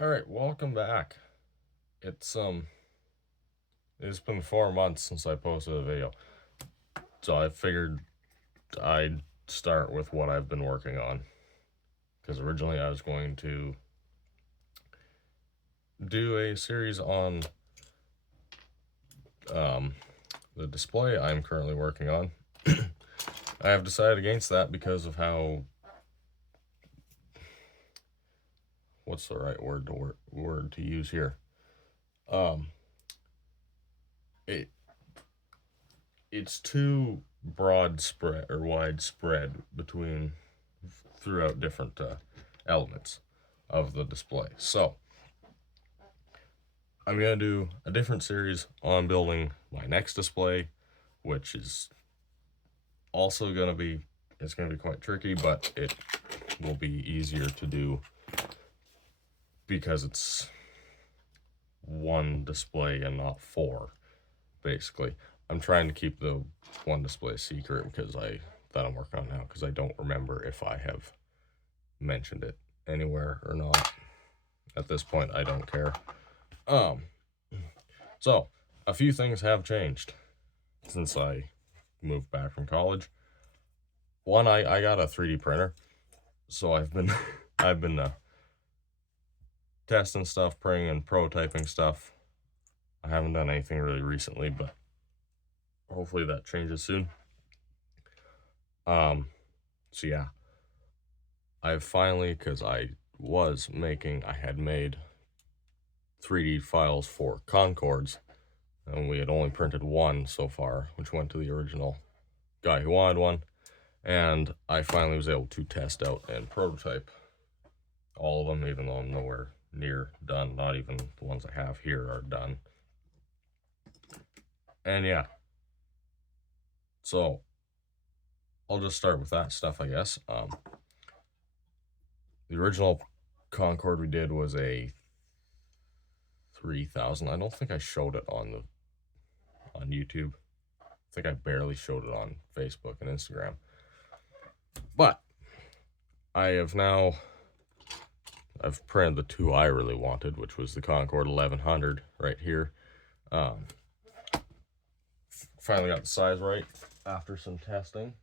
All right, welcome back. It's it's been 4 months since I posted a video, so I figured I'd start with what I've been working on. Because originally I was going to do a series on um, the display I'm currently working on. I have decided against that because of how what's the right word to use here? Um, it it's too broad spread or widespread between throughout different elements of the display. So I'm gonna do a different series on building my next display, which is also gonna be quite tricky, but it will be easier to do because it's one display and not four. Basically, I'm trying to keep the one display secret because that I'm working on now because I don't remember if I have mentioned it anywhere or not. At this point, I don't care. Um, so a few things have changed since I moved back from college. One, I got a 3D printer, so I've been I've been testing stuff, printing and prototyping stuff. I haven't done anything really recently, but hopefully that changes soon. Um, so yeah, I've finally, because I had made 3D files for Concords, and we had only printed one so far, which went to the original guy who wanted one, and I finally was able to test out and prototype all of them, even though I'm nowhere near done. Not even the ones I have here are done. And yeah, so I'll just start with that stuff, I guess. The original Concord we did was a 3000. I don't think I showed it on YouTube. I think I barely showed it on Facebook and Instagram. But I've printed the two I really wanted, which was the Concord 1100 right here. Finally got the size right after some testing.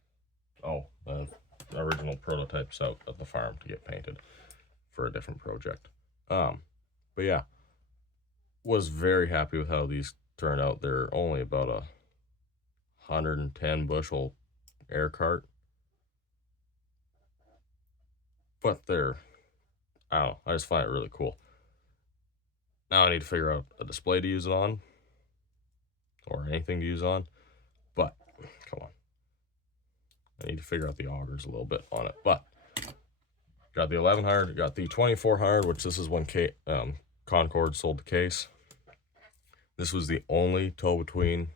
Oh, the original prototype's out at the farm to get painted for a different project. But yeah, was very happy with how these turned out. They're only about 110 bushel air cart, but I don't know, I just find it really cool. Now I need to figure out a display to use it on, or anything to use on, but come on. I need to figure out the augers a little bit on it, but got the 1100, got the 2400, which this is when Concord sold the case. This was the only tow-between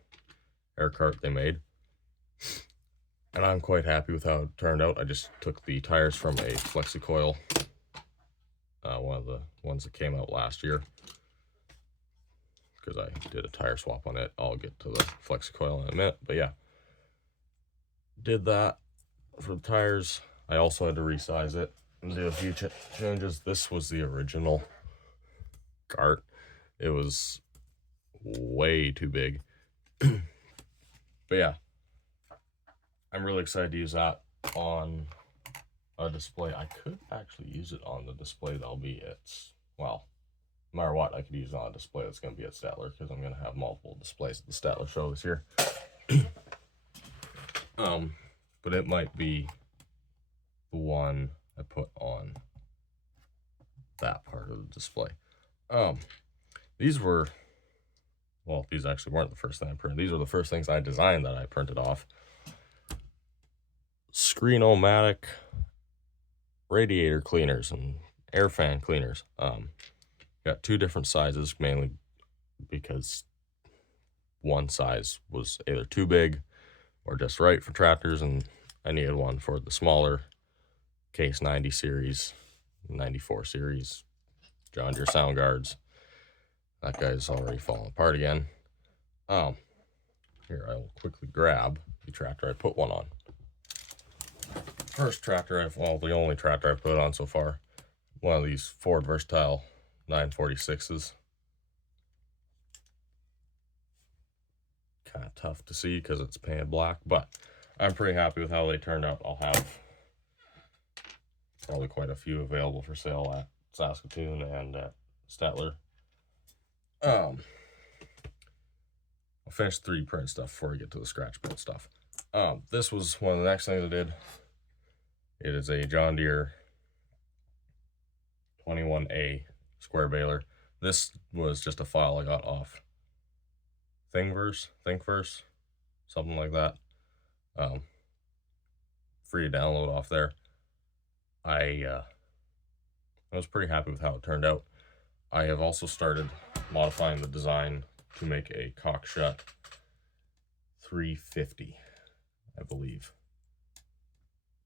air cart they made, and I'm quite happy with how it turned out. I just took the tires from a FlexiCoil, one of the ones that came out last year, because I did a tire swap on it. I'll get to the FlexiCoil in a minute, but yeah, did that for the tires. I also had to resize it and do a few changes. This was the original cart. It was way too big. But yeah, I'm really excited to use that on a display. I could actually use it on the display that'll be at, well, no matter what, I could use it on a display that's going to be at Statler, because I'm going to have multiple displays at the Statler show this year. But it might be the one I put on that part of the display. These actually weren't the first thing I printed. These were the first things I designed that I printed off. Screen-o-matic radiator cleaners and air fan cleaners. Got two different sizes, mainly because one size was either too big or just right for tractors, and I needed one for the smaller Case 90 series, 94 series, John Deere Sound Guards. That guy's already falling apart again. Here, I will quickly grab the tractor I put one on. First tractor the only tractor I've put on so far, one of these Ford Versatile 946s. Kind of tough to see because it's painted black, but I'm pretty happy with how they turned out. I'll have probably quite a few available for sale at Saskatoon and at Stettler. I'll finish 3D print stuff before I get to the scratch build stuff. This was one of the next things I did. It is a John Deere 21A square baler. This was just a file I got off Thingiverse, something like that. Free to download off there. I was pretty happy with how it turned out. I have also started modifying the design to make a Cockshut 350, I believe,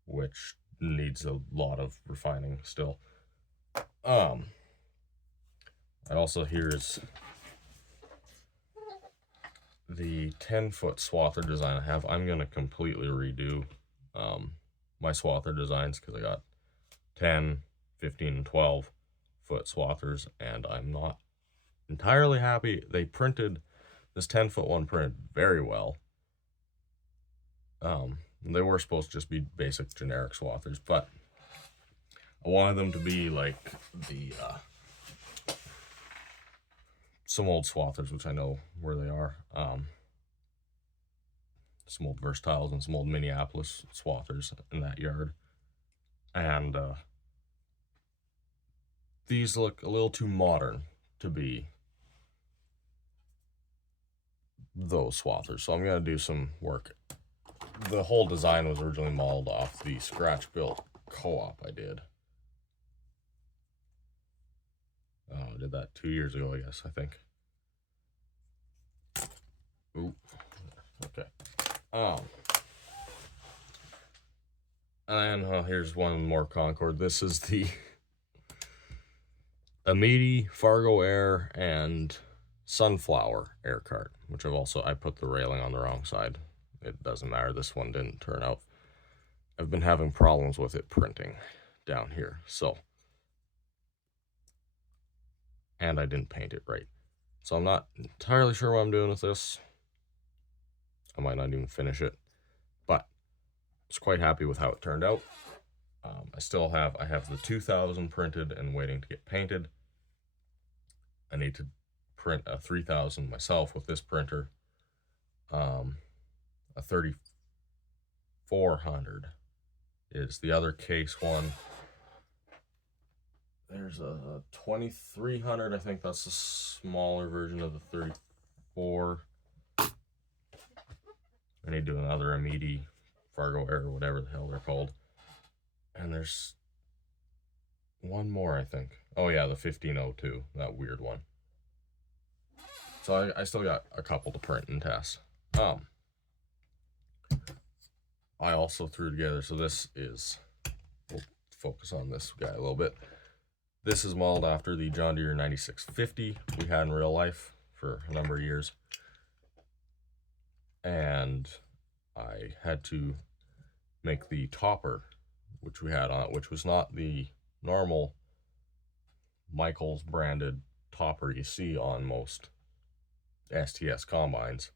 which needs a lot of refining still. Here's the 10-foot swather design I have. I'm gonna completely redo my swather designs because I got 10, 15, and 12-foot swathers, and I'm not entirely happy. They printed this 10-foot one printed very well. They were supposed to just be basic generic swathers, but I wanted them to be like the some old swathers, which I know where they are. Some old Versatiles and some old Minneapolis swathers in that yard. And these look a little too modern to be those swathers, so I'm going to do some work. The whole design was originally modeled off the scratch built co-op I did. I did that 2 years ago, I guess, I think. Ooh, okay. And here's one more Concord. This is the Amity, Fargo Air, and Sunflower air cart, which I put the railing on the wrong side. It doesn't matter, this one didn't turn out. I've been having problems with it printing down here, so. And I didn't paint it right. So I'm not entirely sure what I'm doing with this. I might not even finish it, but I was quite happy with how it turned out. I have the 2000 printed and waiting to get painted. I need to print a 3000 myself with this printer. A 3400 is the other case one. There's a 2300, I think that's a smaller version of the 34. I need to do another Amity, Fargo Air, whatever the hell they're called. And there's one more, I think. Oh yeah, the 1502, that weird one. So I still got a couple to print and test. I also threw together, so this is, we'll focus on this guy a little bit. This is modeled after the John Deere 9650 we had in real life for a number of years. And I had to make the topper, which we had on it, which was not the normal Michaels branded topper you see on most STS combines.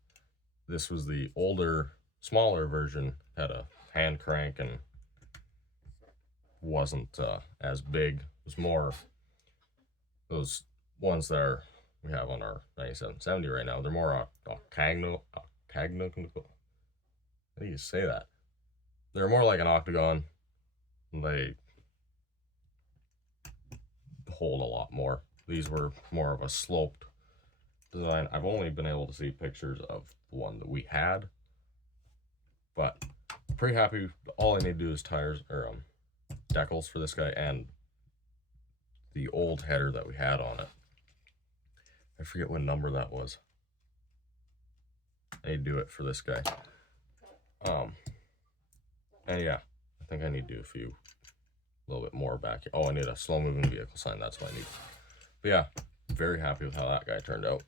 This was the older, smaller version, had a hand crank and wasn't as big. It was more those ones that we have on our 9770 right now. They're more octagonal. How do you say that? They're more like an octagon. They hold a lot more. These were more of a sloped design. I've only been able to see pictures of the one that we had, but pretty happy. All I need to do is tires or decals for this guy and the old header that we had on it. I forget what number that was. I need to do it for this guy. And yeah, I think I need to do a little bit more back here. Oh, I need a slow moving vehicle sign. That's what I need. But yeah, very happy with how that guy turned out.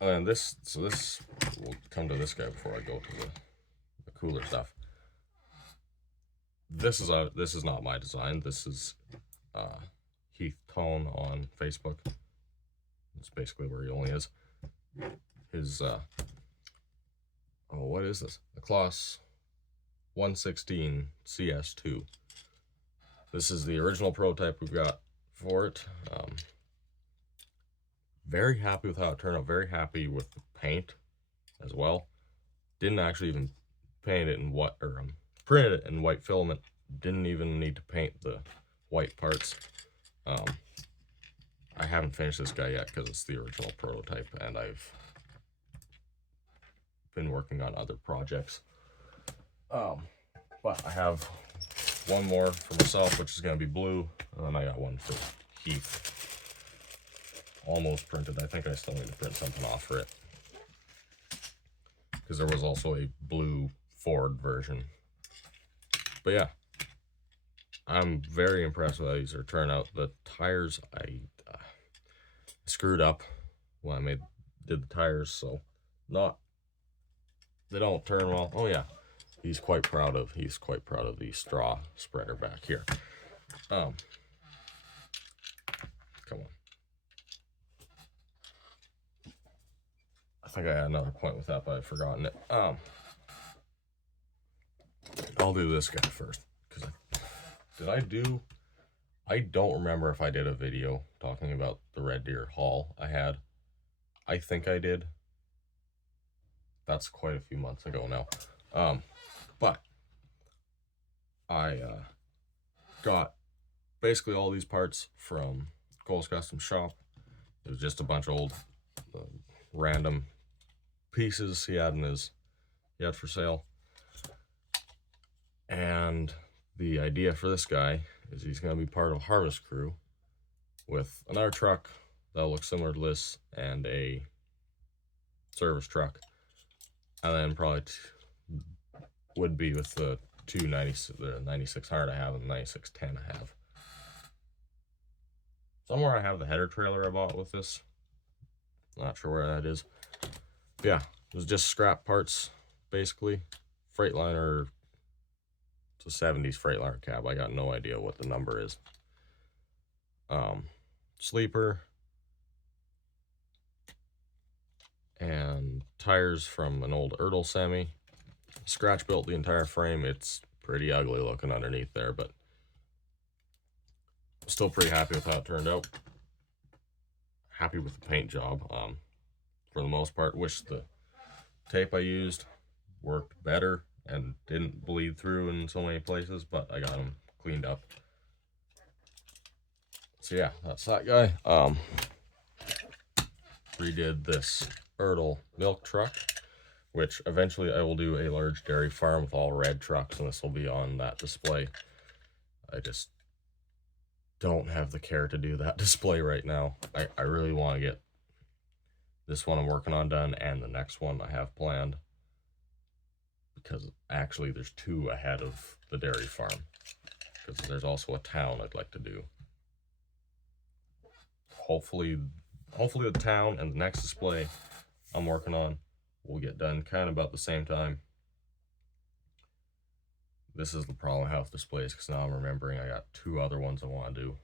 And we'll come to this guy before I go to the cooler stuff. This is not my design. This is Heath Tone on Facebook. That's basically where he only is. His, oh, what is this? The Claas 116 CS2. This is the original prototype we've got for it. Very happy with how it turned out. Very happy with the paint as well. Didn't actually even paint it in what, or printed it in white filament. Didn't even need to paint the white parts. I haven't finished this guy yet because it's the original prototype, and I've been working on other projects. But I have one more for myself, which is going to be blue, and then I got one for Heath. Almost printed. I think I still need to print something off for it, because there was also a blue Ford version. But yeah, I'm very impressed with how these are turning out. The tires, I screwed up when I did the tires, so they don't turn well. Oh yeah, he's quite proud of the straw spreader back here. Come on. I think I had another point with that, but I've forgotten it. I'll do this guy first, because I don't remember if I did a video talking about the Red Deer haul I had. I think I did. That's quite a few months ago now. But I got basically all these parts from Cole's Custom Shop. It was just a bunch of old random pieces he had for sale. And the idea for this guy is he's going to be part of a harvest crew with another truck that'll look similar to this and a service truck, and then probably would be with the the 9600 I have and the 9610 I have. Somewhere I have the header trailer I bought with this. Not sure where that is. But yeah, it was just scrap parts basically. Freightliner. It's a 70s Freightliner cab. I got no idea what the number is. Sleeper. And tires from an old Ertl semi. Scratch built the entire frame. It's pretty ugly looking underneath there, but still pretty happy with how it turned out. Happy with the paint job. For the most part, wish the tape I used worked better and didn't bleed through in so many places, but I got them cleaned up. So yeah, that's that guy. Redid this Ertl milk truck, which eventually I will do a large dairy farm with all red trucks, and this will be on that display. I just don't have the care to do that display right now. I really want to get this one I'm working on done and the next one I have planned, because actually there's two ahead of the dairy farm, because there's also a town I'd like to do. Hopefully the town and the next display I'm working on will get done kind of about the same time. This is the problem I have with displays, because now I'm remembering I got two other ones I want to do,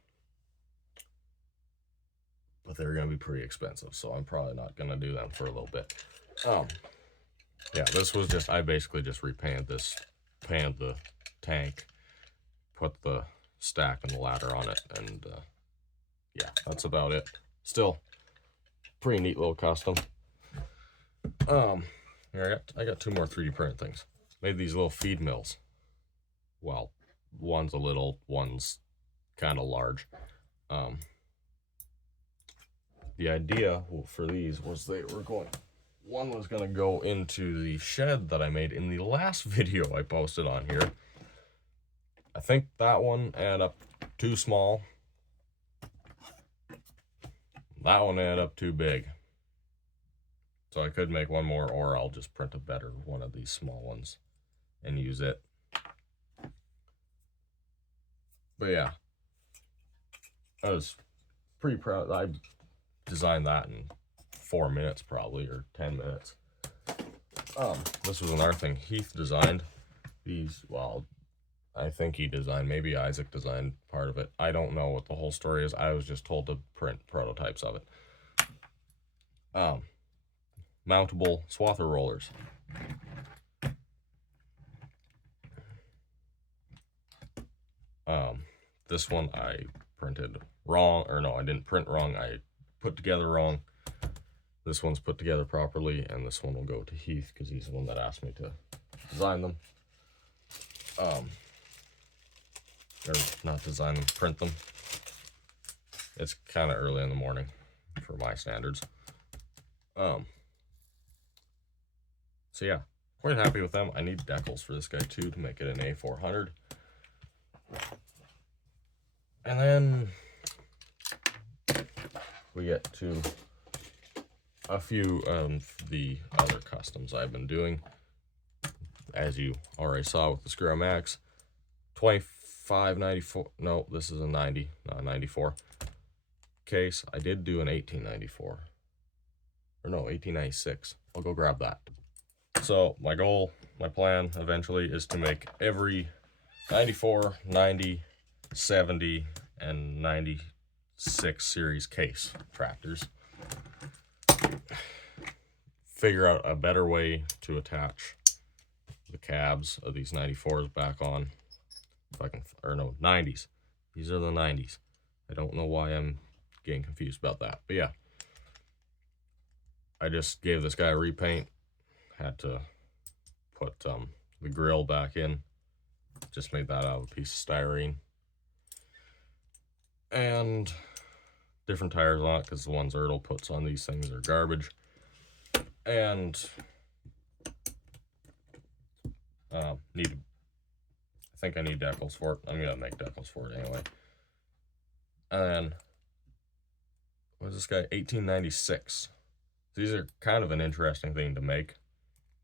but they're going to be pretty expensive, so I'm probably not going to do them for a little bit. Yeah, this was just, I basically just repainted this, painted the tank, put the stack and the ladder on it, and yeah, that's about it. Still, pretty neat little custom. Here I got two more 3D printed things. Made these little feed mills. Well, one's a little, one's kind of large. The idea for these was one was going to go into the shed that I made in the last video I posted on here. I think that one ended up too small. That one ended up too big. So I could make one more, or I'll just print a better one of these small ones and use it. But yeah, I was pretty proud. I designed that in 4 minutes probably, or 10 minutes. This was another thing Heath designed. These, well, I think he designed, maybe Isaac designed part of it. I don't know what the whole story is. I was just told to print prototypes of it. Mountable swather rollers. This one I printed wrong, or no, I didn't print wrong. I put together wrong. This one's put together properly, and this one will go to Heath because he's the one that asked me to design them. Or not design them, print them. It's kind of early in the morning for my standards. So yeah, quite happy with them. I need decals for this guy too to make it an A400. And then we get to a few of the other customs I've been doing. As you already saw with the Skura Max, 2594, no, this is a 90, not 94 case. I did do an 1894, or no, 1896. I'll go grab that. So my goal, my plan eventually is to make every 94, 90, 70, and 96 series case tractors. Figure out a better way to attach the cabs of these 94s back on. If I can, or no, 90s. These are the 90s. I don't know why I'm getting confused about that, but yeah. I just gave this guy a repaint. Had to put the grill back in. Just made that out of a piece of styrene. And different tires on it because the ones Ertl puts on these things are garbage. And I think I need decals for it. I'm gonna make decals for it anyway. And then what is this guy? 1896. These are kind of an interesting thing to make.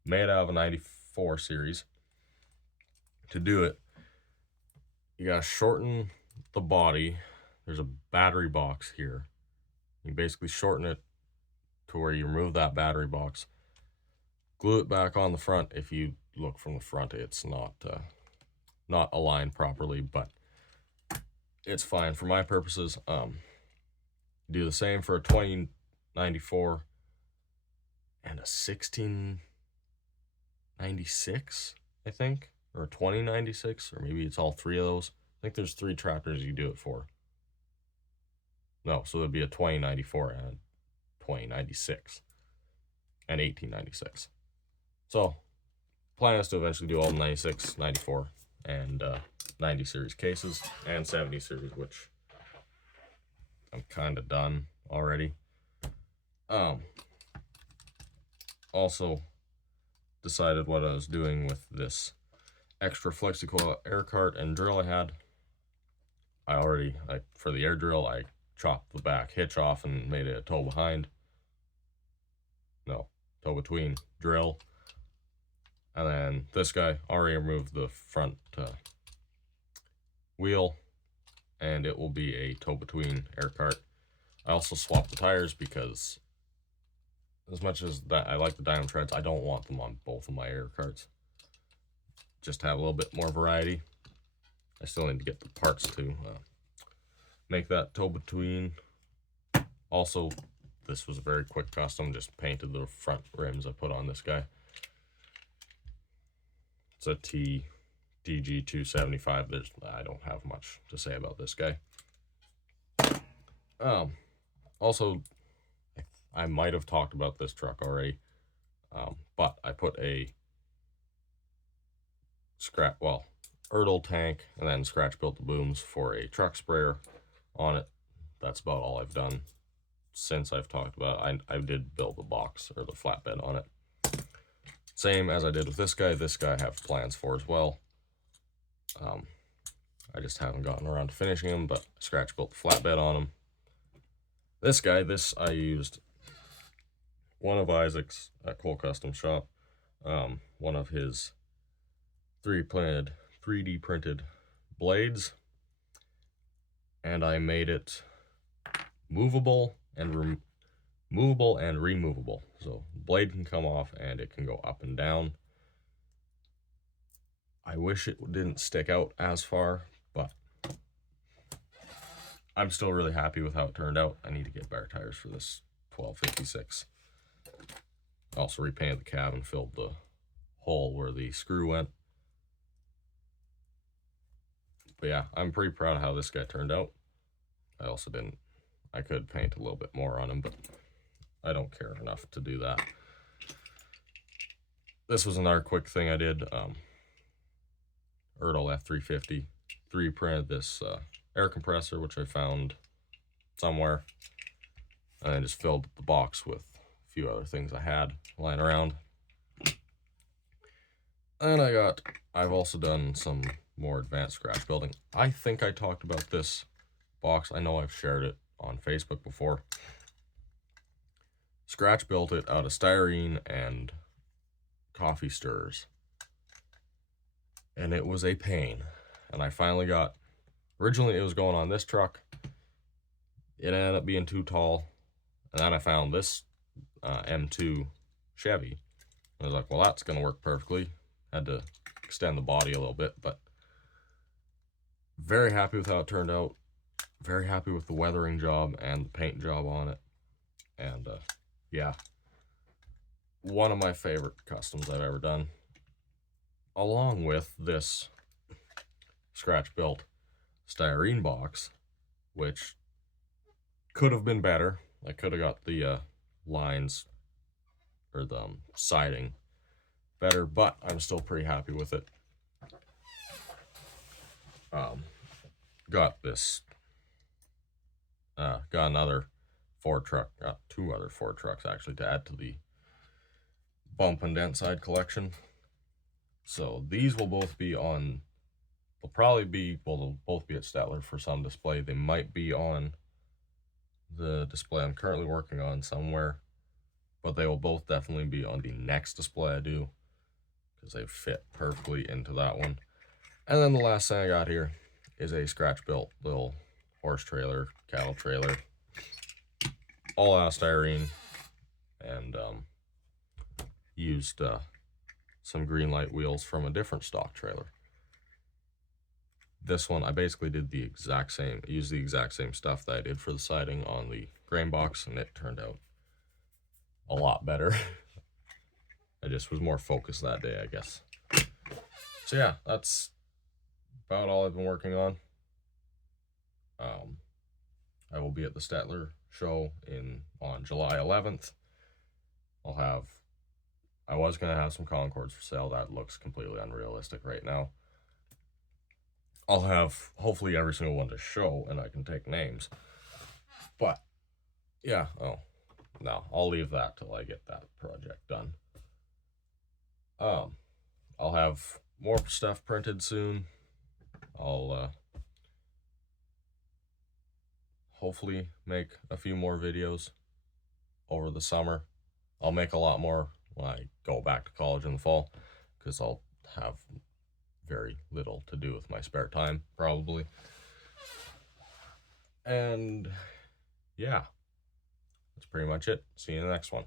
Made out of a 94 series. To do it, you gotta shorten the body. There's a battery box here. You basically shorten it to where you remove that battery box. Glue it back on the front. If you look from the front, it's not aligned properly, but it's fine for my purposes. Do the same for a 2094 and a 1696, I think, or a 2096, or maybe it's all three of those. I think there's 3 tractors you do it for. No, so there'd be a 2094 and a 2096 and 1896. So plan is to eventually do all 96, 94, and 90 series cases, and 70 series, which I'm kind of done already. Also decided what I was doing with this extra FlexiCoil air cart and drill I had. For the air drill, I chopped the back hitch off and made it a toe between drill. And then this guy, already removed the front wheel, and it will be a toe between air cart. I also swapped the tires because as much as that I like the Dyno treads, I don't want them on both of my air carts. Just have a little bit more variety. I still need to get the parts to make that toe between. Also, this was a very quick custom, just painted the front rims I put on this guy. It's a DG275. I don't have much to say about this guy. Also, I might have talked about this truck already, but I put a Ertl tank and then scratch built the booms for a truck sprayer on it. That's about all I've done since I've talked about it. I did build the box or the flatbed on it. Same as I did with this guy. This guy I have plans for as well. I just haven't gotten around to finishing him, but scratch built the flatbed on him. This guy, I used one of Isaac's at Cole Custom Shop, one of his 3D printed blades, and I made it movable and removable. So the blade can come off and it can go up and down. I wish it didn't stick out as far, but I'm still really happy with how it turned out. I need to get better tires for this 1256. Also repainted the cab and filled the hole where the screw went. But yeah, I'm pretty proud of how this guy turned out. I could paint a little bit more on him, but I don't care enough to do that. This was another quick thing I did. Ertl F350 3D printed this air compressor, which I found somewhere, and I just filled the box with a few other things I had lying around. And I've also done some more advanced scratch building. I think I talked about this box. I know I've shared it on Facebook before. Scratch built it out of styrene and coffee stirrers, and it was a pain. And I finally got, originally it was going on this truck. It ended up being too tall, and then I found this M2 Chevy. I was like, well, that's gonna work perfectly. Had to extend the body a little bit, but very happy with how it turned out. Very happy with the weathering job and the paint job on it. And yeah, one of my favorite customs I've ever done, along with this scratch built styrene box, which could have been better. I could have got the lines or the siding better, but I'm still pretty happy with it. Got this got another Ford truck, got two other Ford trucks actually to add to the bump and dent side collection. So these will both be on, they'll both be at Stettler for some display. They might be on the display I'm currently working on somewhere, but they will both definitely be on the next display I do, because they fit perfectly into that one. And then the last thing I got here is a scratch built little horse trailer, cattle trailer, all out of styrene, and used some Greenlight wheels from a different stock trailer. This one, I basically did the exact same, used the exact same stuff that I did for the siding on the grain box, and it turned out a lot better. I just was more focused that day, I guess. So yeah, that's about all I've been working on. I will be at the Stettler show on July 11th. I was going to have some Concords for sale. That looks completely unrealistic right now. I'll have hopefully every single one to show, and I can take names. But yeah, no, I'll leave that till I get that project done. I'll have more stuff printed soon. I'll hopefully make a few more videos over the summer. I'll make a lot more when I go back to college in the fall, because I'll have very little to do with my spare time, probably. And yeah, that's pretty much it. See you in the next one.